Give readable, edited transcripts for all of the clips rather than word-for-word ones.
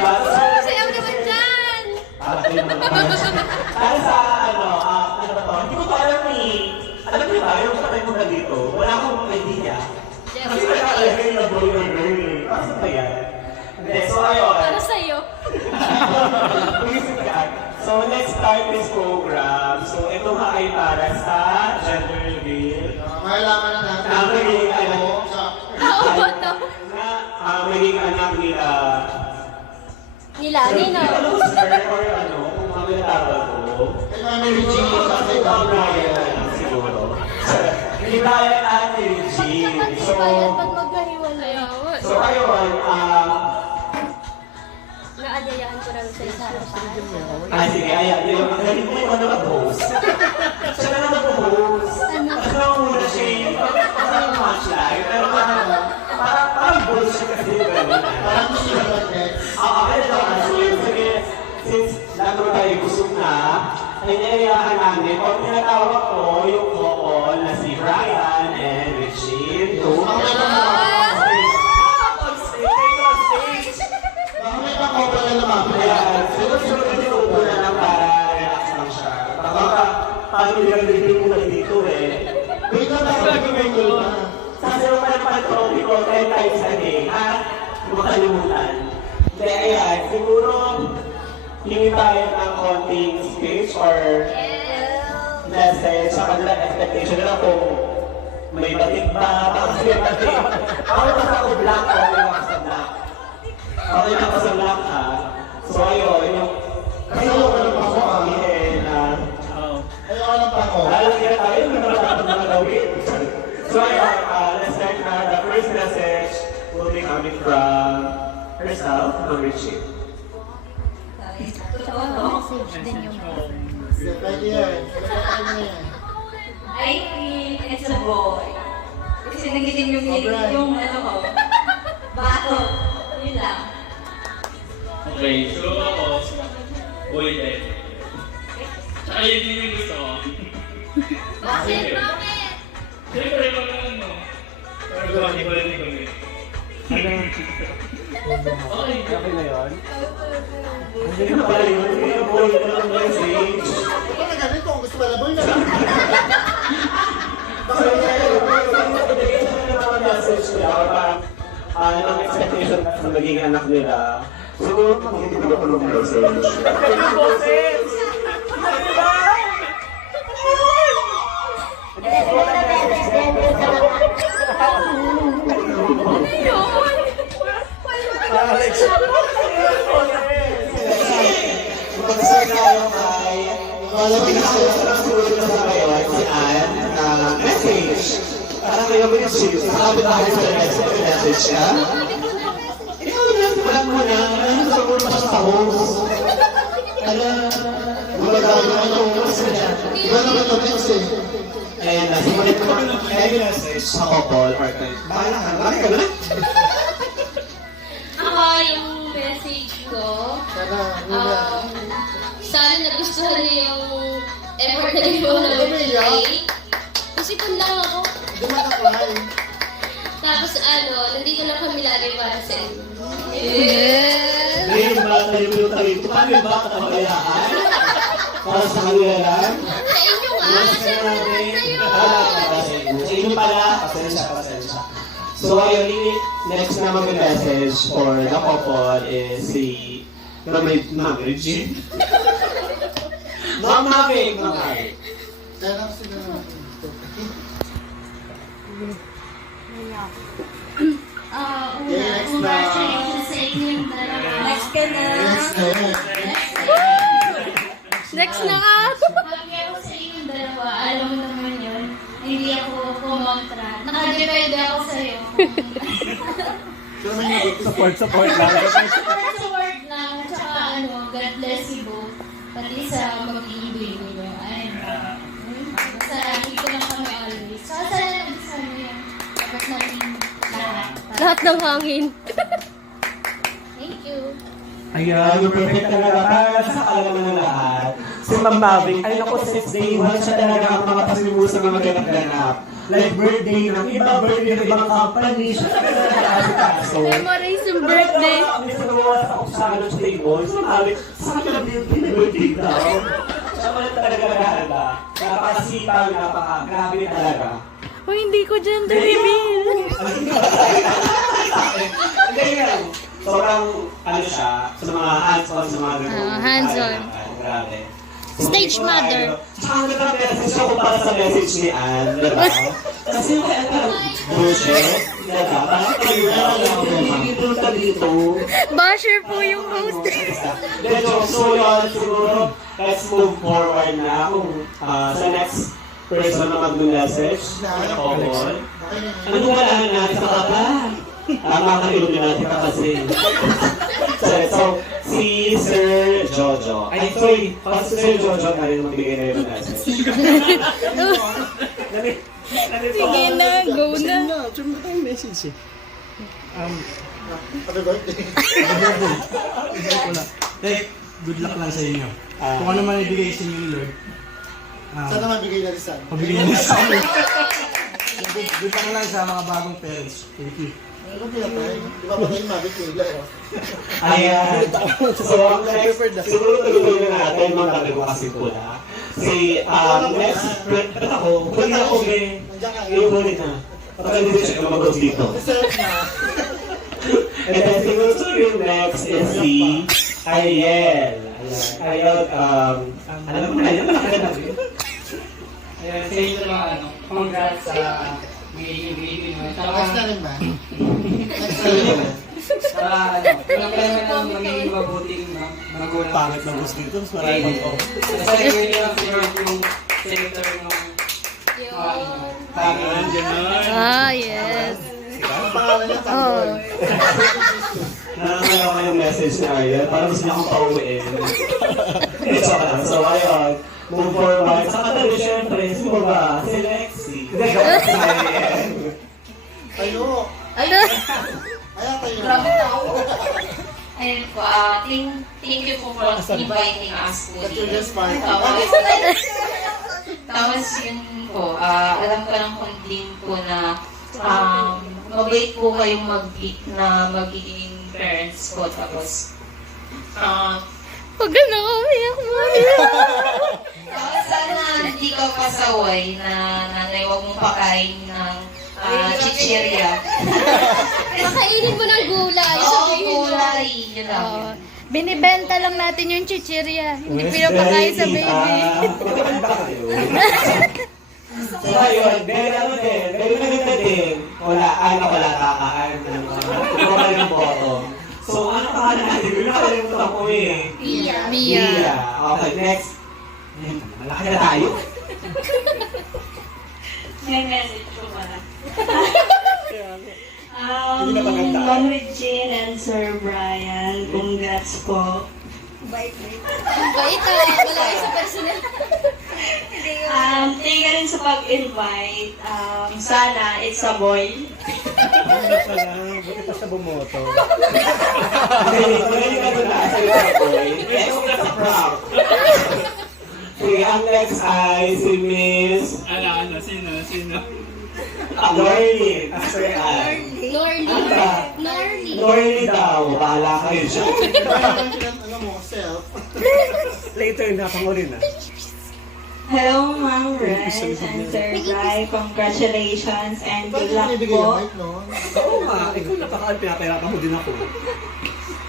Diba? Sayaw naman dyan! Para sa ano ba to? Hindi ko pa alam eh. Alam niyo ba, yung patay mo na dito, wala akong idea. Kasi nakalagay na boy or girl eh. Kasi ba yan? Hindi, so ayun. Para sa'yo. So let's start this program. So ito nga ay para sa gender reveal. Malaman na natin. Na magiging anak. Oo ba to? Na magiging anak nila. Nila, Nino. Ano sir or ano, kung kami natawag ko. Kay Mami Regine, kasi Brian siguro. Ni Brian at ni Regine. So, Pag magkahiwalay. so ayun, Naanyayaan ko na sa isa. sige, ayan, yun. Ang galing ko yung ano mag-host. Siya na naman mag-host. Kasi naman muna siya yung parang matchlight. Pero parang bullshit kasi yung gano'n. parang gusto na mag-get. Kaya naman, sige, since lahat tayo busog na, ay naiyahan namin. Pag tinatawag ko yung couple na si Brian and Regine. Baka may pa-couple na lumapit. Ayan, siguro tinuupo na lang para relax lang siya. Baka paano nilang mo na dito eh. Wait lang, bakit may gulo na? Sabi mo pa ng pag-trophy ko 10 times a day, ha? Huwag makalimutan. Hindi, ayan, siguro hingi tayo ng konting speech or message sa kanila expectation nila kung may batik ba, kasi may batik. Ako basta ako black, okay ako sa black. Okay na ako sa black, ha? So, ayun, yung Ayaw ka ng pako, ah. sabihin na Ayaw ka ng pako. lalagyan tayo ng mga gawin. So, ayun, let's start na. The first message will be coming from herself, from Richie. Message din yung Sige, pwede yan. Pwede mo yan. I think it's a boy. Kasi nagitin yung Alright. yung ano ko. Bato. Yun lang. Okay, so ako, boy din. Tsaka yun din yung gusto ko. Bakit? Bakit? Siyempre, wala ano. Pero gawa ni Kuya ni Kuya. Okay, Okay na yun? Hindi na pala yun. Hindi na po yun ang message. Ito na ganun kung gusto pala boy na. So, nabigyan sa nila mga message nila or parang anong expectation sa magiging anak nila. Siguro mag-ibig ako ng message. Ang boses! Alex! Mag-start tayo kay pinakasunod na sa kayo si Ann na message. Parang kayo mo yung shoes. Nakabit ako sa message ka. Ikaw lang, walang mo na. Ano sa muna pa siya sa host? Alam, Wala tayo na ito. Iba naman ito, Vince eh. and nasimulit ko any message sa couple or kay bahala ka, bakit ka na? Ako yung message ko. Sana nagustuhan niyo yung effort na ginawa namin today. Pusipon lang ako. Hindi man ako ay. Tapos nandito lang kami lagi para sa inyo. Ngayon ba tayo yung talito? Paano yung bata kabayaan? Para sa kanila lang? Sa inyo nga, siyempre naman sa'yo. Sa inyo pala, pasensya. So ayun, next na mag-message for the couple is si Ma'am Regine. Ma'am Mavic! Kaya lang sila naman. Next na. Congratulations sa inyong dalawa. Next ka na. Next na yan. Next na nga! Happy ako sa inyong dalawa. Alam mo naman yun. Hindi ako kumontra. Nakadepende ako sa'yo. Sino may nag- Support lang. Sa work lang. Tsaka God bless you both. Pati sa mag-iibig ninyo. Ayun. Basta dito lang kami always. Saka sana nag-isama yung dapat natin lahat. Lahat ng hangin. Thank you. Ayan, yung perfect talaga para sa kalaman ng lahat. Si Ma'am Mavic, ay naku, 6 day one siya talaga ang mga pasimusa ng mga ganap-ganap. Like birthday ng iba, birthday ng ibang company, siya talaga nag-aasikaso. Memories yung birthday. Kami sa gawa sa sa akin ng table. So, sa akin lang yung pinag-birthday daw. Siya pala talaga nagahanda. Napakasipag, grabe talaga. Oh, hindi ko gender reveal. Hindi yan. Sobrang, ano siya, sa mga hands-on, sa mga ganun. Hands-on. Grabe. Stage mother. Tsaka nag-message ako para sa message ni Anne, diba? Kasi yung kaya bullshit, diba? Parang kayo na lang dito. Basher po yung host. Then, so yun, siguro, let's move forward na kung sa next person na mag-message. Ano ba lang natin sa kapal? Makaka-illuminati ka kasi. So, si Sir Jojo. Ay, sorry, si Sir Jojo na rin magbigay na yung message. Sige na, go na. Sure mo tayong message eh. Happy birthday. Good luck lang sa inyo. Kung ano man ibigay sa inyo ni Lord, Sana mabigay natin sa amin. pabigyan niyo sa amin. Good luck lang sa mga bagong parents. Thank you. Ano pinatay? Di ba patay yung mabit yung ilan? Ayan. So, ang next, siguro tuloy na natin, mga tagal ko kasi pula. Si, next, ako, huli na ako, may, yung huli na. Kapag hindi siya mag-host dito. Deserve na. And then, siguro yung next is si Ariel. Ariel, alam mo na, yan malaki na rin. Ayan, sa inyo naman, congrats sa magiging baby mo. Next na rin ba? Next na rin ba? Walang kailangan ng magiging mabuting magulang. Pangit ng gusto dito, mas marami pang ko. Sa inyo lang siguro yung secretary ng family. Ah, yes. Ang pangalan niya, Oh. Tanggol. Nakakala ko yung message ni Ariel, parang gusto niya akong pauwiin. Ito ka lang. So, ayun, move forward. Sa katabi, syempre, sino ba? Si Lexi. Hindi, gawin si Ariel. Tayo. Ano? Kaya tayo. Ayun po, thank you po for inviting us po That's your dito. just part. Tapos yun po, alam ko lang po din po na mabait po kayong na magiging parents po. Tapos, Huwag ka na umiyak mo. sana hindi ka pasaway na nanay, huwag mong pakain ng chichirya. Makainin mo ng gulay. Oo, Sabihin mo. gulay. Yun lang. Oo. Binibenta lang natin yung chichirya. Hindi pinapakain sa baby. So, ayun, very ano din, very maganda din. Wala kakaan. Wala yung bottom. So, ano ka na natin? Hindi nakalimutan ko eh. Mia. Okay, next. Malaki na tayo. May message po pala. Ma'am Regine and Sir Brian, congrats po. Bait ka. Wala kayo sa personal. Thank you rin sa pag-invite. Sana it's a boy. Ano pala, buti pa sa bumoto. Hindi ka doon nasa boy. Next na sa prank. Okay, ang next ay si Miss Sino? Lorly. Lorly daw. Bahala kayo siya. Ano mo, self. Later na, pangurin na. Hello, Ma'am Red and Sir Bri. Congratulations and good Bakit luck binibigay yung po. mic noon? Oo nga, ikaw pinapahirapan mo din ako.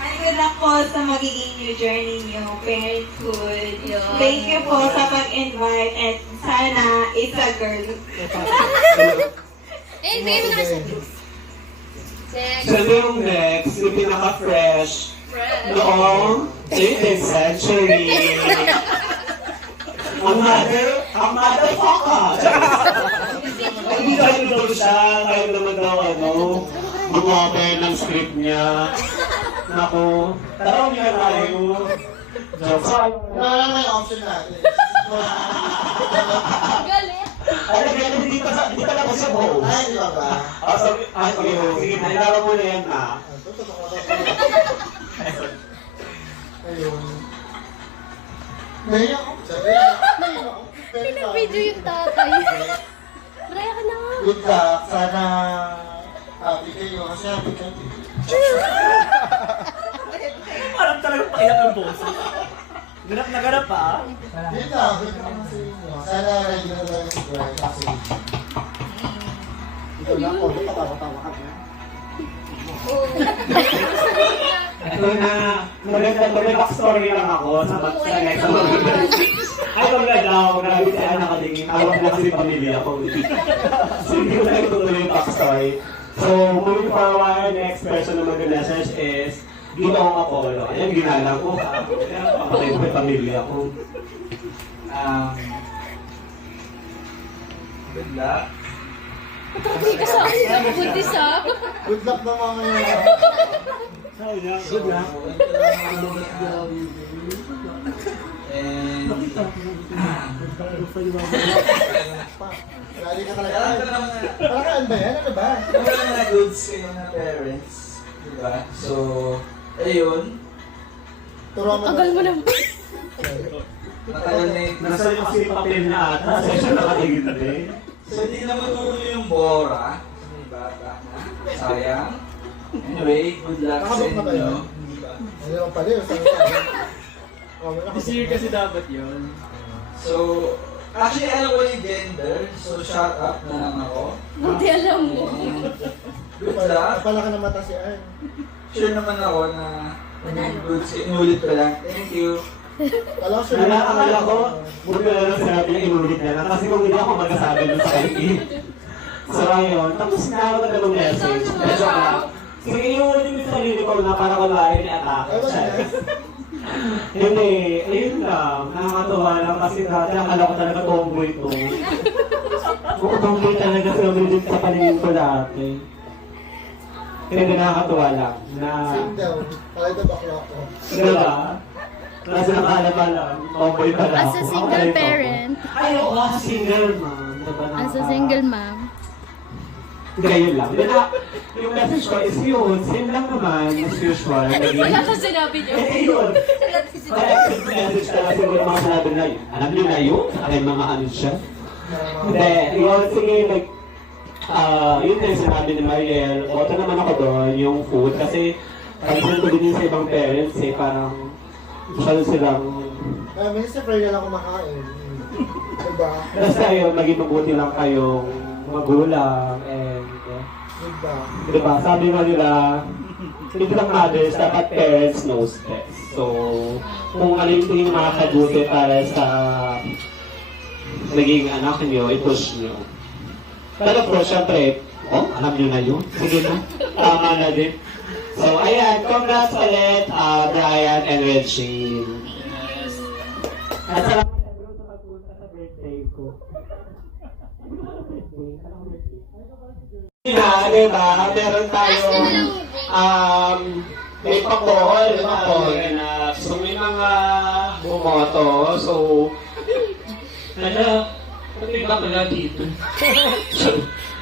And good luck po sa magiging new journey niyo, parenthood. Thank you po sa pag-invite and sana it's a girl. Bigay mo na kasi. Sa yung next, yung pinaka-fresh noong 18th century. Ang motherfucker! Hindi tayo daw siya, tayo naman daw mag-open ng script niya. Naku, taraw niya tayo. Jokes. Wala lang may option natin. Galit. Ay, hindi pa lang siya buo. Ay, di ba ba? Sige, nalala mo na yan na. Ayun. Ngayon ako. Sabi ako. Pinag-video yung tatay. Braya ka na nga. Good luck. Sana happy kayo. Kasi happy kayo. Iyak ang boses. Ganap na ganap pa. Yun lang, yun lang sa inyo. Sana ready na talaga si Brian kasi. Ikaw na ako, patawa-tawa ka na. Ito na, magandang backstory lang ako sa next one. Ay, wag na daw, grabe si Ana Kalingin. Tawag na kasi pamilya ko. So, hindi ko na itutuloy yung backstory. So, moving forward, next person na mag-message is Ginoong Apollo. Ayan, ginala ko. Ayan, papatay ko yung pamilya ko. Good luck. Patapos ka sa akin. Buntis ah. Good luck na mga ngayon. Good luck. And... Lali ka talaga. Parang ba yan? Ano ba? Wala na goods kayo na parents. Diba? So, ayun. Turo mo Tagal mo naman. Matagal na yung... Nasa yung kasi papel na ata. Session nakatigil na din. So, hindi na matuloy yung Bora. May bata na. Sayang. Anyway, good luck sa Nakabok na ba inyo. yun? Ano lang pala yun? Saan tayo? Oh, may This year kasi dapat yun. So, actually, alam ko yung gender. So, shut up na lang ako. Buti alam mo. Good luck. Napala ka na mata si Ann. Sure naman ako na good. Inulit ko lang. Thank you. Alam ko Akala ko, buti na lang sinabi niya inulit niya na. Kasi kung hindi ako magkasabi doon sa kanya. So ayun, tapos na ako na ng message. Medyo ka. Sige, inulit yung sarili ko na para kunwari ni atake. Hindi, ayun lang. Nakakatawa lang kasi dati akala ko talaga tomboy to. Oo, tomboy talaga sa ulit sa paningin ko dati. Hindi nakakatawa lang na... Sing daw. Kahit na bakla ko. Diba? Kasi nakala pa lang, tomboy pa lang. As a single parent. Ay, oo, as a single mom. Diba As a single mom. Hindi, yun lang. Yung message ko is yun, same lang naman, as usual. Wala ka sinabi niyo. Eh, yun. Kaya message ka kasi yung mga sinabi na yun. Alam niyo na yun? Ay, mga ano siya. Hindi, yun, sige, like, yun na yung sinabi ni Mariel. Oto naman ako doon, yung food. Kasi, pansin ko din yun sa ibang parents, eh, parang, masyado silang, Minsan sa prayer na lang kumakain. Diba? basta yun, maging mabuti lang kayong magulang, and, Diba? diba, sabi nga nila, hindi lang mothers, dapat parents knows best. So, kung alin yung makakabuti para sa naging anak nyo, i-push nyo. Pero po, syempre, alam nyo na yun. Sige na, tama na din. So, ayan, congrats ulit, Brian and Regine. At salamat everyone sa pagpunta sa birthday ko. Na, diba? Meron tayong may pa-call na so may mga bumoto. So, pati ba pala dito?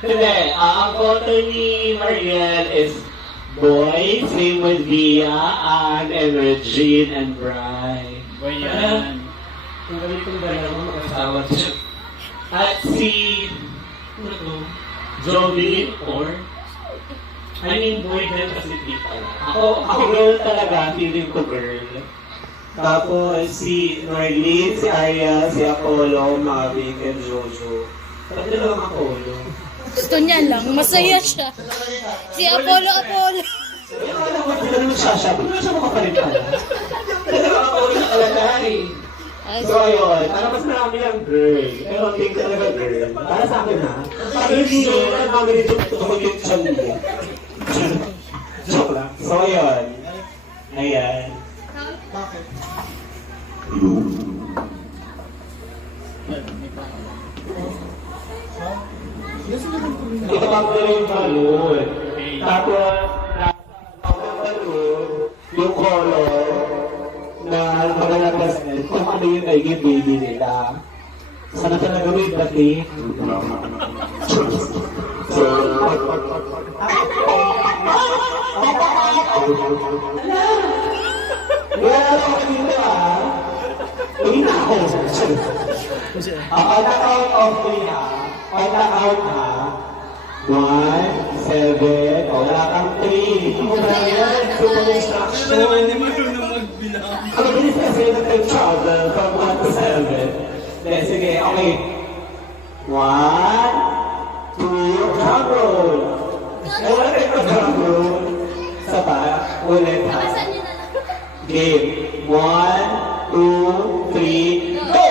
Hindi, ang photo ni Mariel is boy, same with Via, Ann, and Regine, and Bri. Boy yan. Ang galing kong dalawa mag-asawa siya. At si, ano to? Joey or I mean boy din kasi di pala. Ako girl talaga, feeling ko girl. Tapos si Marlene, si Arya, si Apollo, Mavic, and Jojo. Pati lang Apollo. Gusto niya lang. Masaya siya. Si Apollo. Yung alam mo, hindi naman siya. Ba't naman siya makapalit pala? Talaga Apollo na talaga eh. So ayun, para mas marami ang girl. Pero pink talaga girl. Para sa akin ha. Para hindi nyo na namin ito tukod yung chan mo. Joke lang. So ayun. Ayan. Bakit? Ito pa mo yung balloon. Tapos, yung color na magalabas din kung ano yung naging baby nila. Sana talaga may dati. So, wala ako dito ah. Uwi na ako. Pag-out of 3 ha. Pag-out ha. 1, 7, wala kang 3. Wala yan. Super instruction. Hindi marunong mag-beat. Ang bilis kasi nag-travel from 1 to 7. Then, sige, okay. 1, 2, drum roll. Wala kayo pa drum roll. Saba, ulit ha. Nakasan niyo na lang. Game. 1, 2, 3, go!